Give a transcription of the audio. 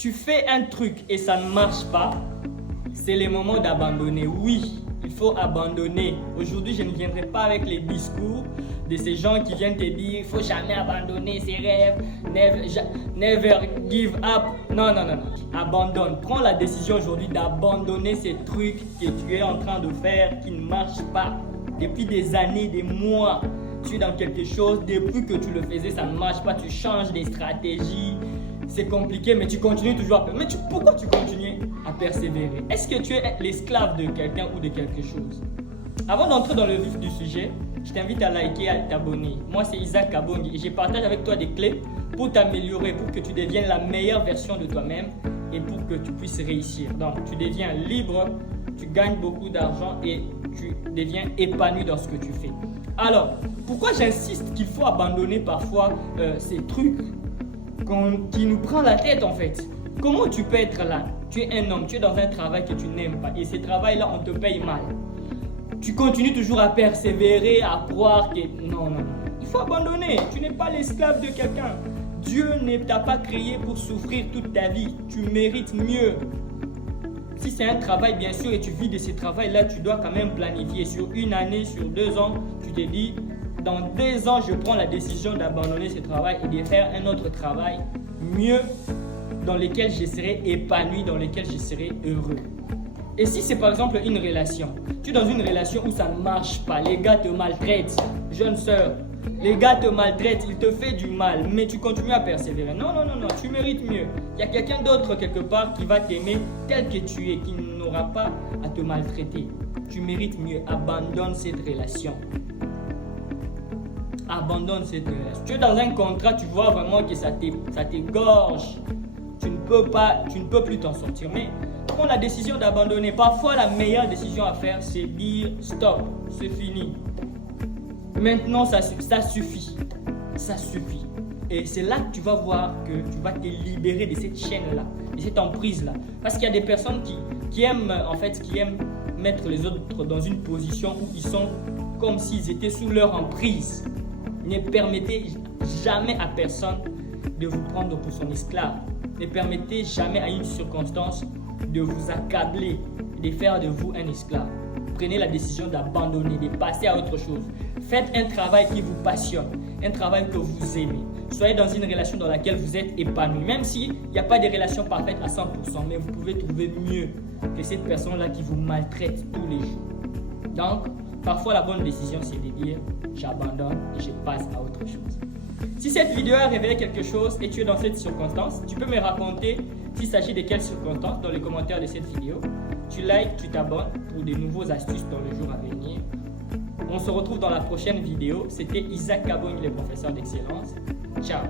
tu fais un truc et ça ne marche pas, c'est le moment d'abandonner. Oui, il faut abandonner. Aujourd'hui, je ne viendrai pas avec les discours de ces gens qui viennent te dire il ne faut jamais abandonner ses rêves, never give up. Non, non, non, non. Abandonne. Prends la décision aujourd'hui d'abandonner ces trucs que tu es en train de faire qui ne marchent pas. Depuis des années, des mois, tu es dans quelque chose, depuis que tu le faisais, ça ne marche pas, tu changes des stratégies. C'est compliqué, mais tu continues toujours à persévérer. Mais pourquoi tu continues à persévérer? Est-ce que tu es l'esclave de quelqu'un ou de quelque chose? Avant d'entrer dans le vif du sujet, je t'invite à liker et à t'abonner. Moi, c'est Isaac Kabongi et je partage avec toi des clés pour t'améliorer, pour que tu deviennes la meilleure version de toi-même et pour que tu puisses réussir. Donc, tu deviens libre, tu gagnes beaucoup d'argent et tu deviens épanoui dans ce que tu fais. Alors, pourquoi j'insiste qu'il faut abandonner parfois ces trucs qui nous prend la tête en fait? Comment tu peux être là? Tu es un homme, tu es dans un travail que tu n'aimes pas et ce travail-là, on te paye mal. Tu continues toujours à persévérer, à croire que non, non, non. Il faut abandonner. Tu n'es pas l'esclave de quelqu'un. Dieu ne t'a pas créé pour souffrir toute ta vie. Tu mérites mieux. Si c'est un travail, bien sûr, et tu vis de ce travail-là, tu dois quand même planifier sur une année, sur 2 ans. Tu te dis, dans 2 ans, je prends la décision d'abandonner ce travail et de faire un autre travail mieux, dans lequel je serai épanoui, dans lequel je serai heureux. Et si c'est par exemple une relation, tu es dans une relation où ça ne marche pas, les gars te maltraitent, jeune sœur, les gars te maltraitent, ils te font du mal, mais tu continues à persévérer. Non, non, non, non, tu mérites mieux. Il y a quelqu'un d'autre quelque part qui va t'aimer tel que tu es, qui n'aura pas à te maltraiter. Tu mérites mieux. Abandonne cette relation. Abandonne cette relation. Tu es dans un contrat, tu vois vraiment que ça t'égorge. Tu ne peux plus t'en sortir. Mais prends la décision d'abandonner. Parfois, la meilleure décision à faire, c'est dire stop, c'est fini. Maintenant, ça suffit. Ça suffit. Et c'est là que tu vas voir que tu vas te libérer de cette chaîne-là, de cette emprise-là. Parce qu'il y a des personnes qui aiment mettre les autres dans une position où ils sont comme s'ils étaient sous leur emprise. Ne permettez jamais à personne de vous prendre pour son esclave. Ne permettez jamais à une circonstance de vous accabler, de faire de vous un esclave. Prenez la décision d'abandonner, de passer à autre chose. Faites un travail qui vous passionne, un travail que vous aimez. Soyez dans une relation dans laquelle vous êtes épanoui. Même s'il n'y a pas de relation parfaite à 100%, mais vous pouvez trouver mieux que cette personne-là qui vous maltraite tous les jours. Donc, parfois la bonne décision, c'est de dire j'abandonne et je passe à autre chose. Si cette vidéo a révélé quelque chose et tu es dans cette circonstance, tu peux me raconter s'il s'agit de quelles circonstances dans les commentaires de cette vidéo. Tu likes, tu t'abonnes pour de nouveaux astuces dans le jour à venir. On se retrouve dans la prochaine vidéo. C'était Isaac Kabongi, le professeur d'excellence. Ciao!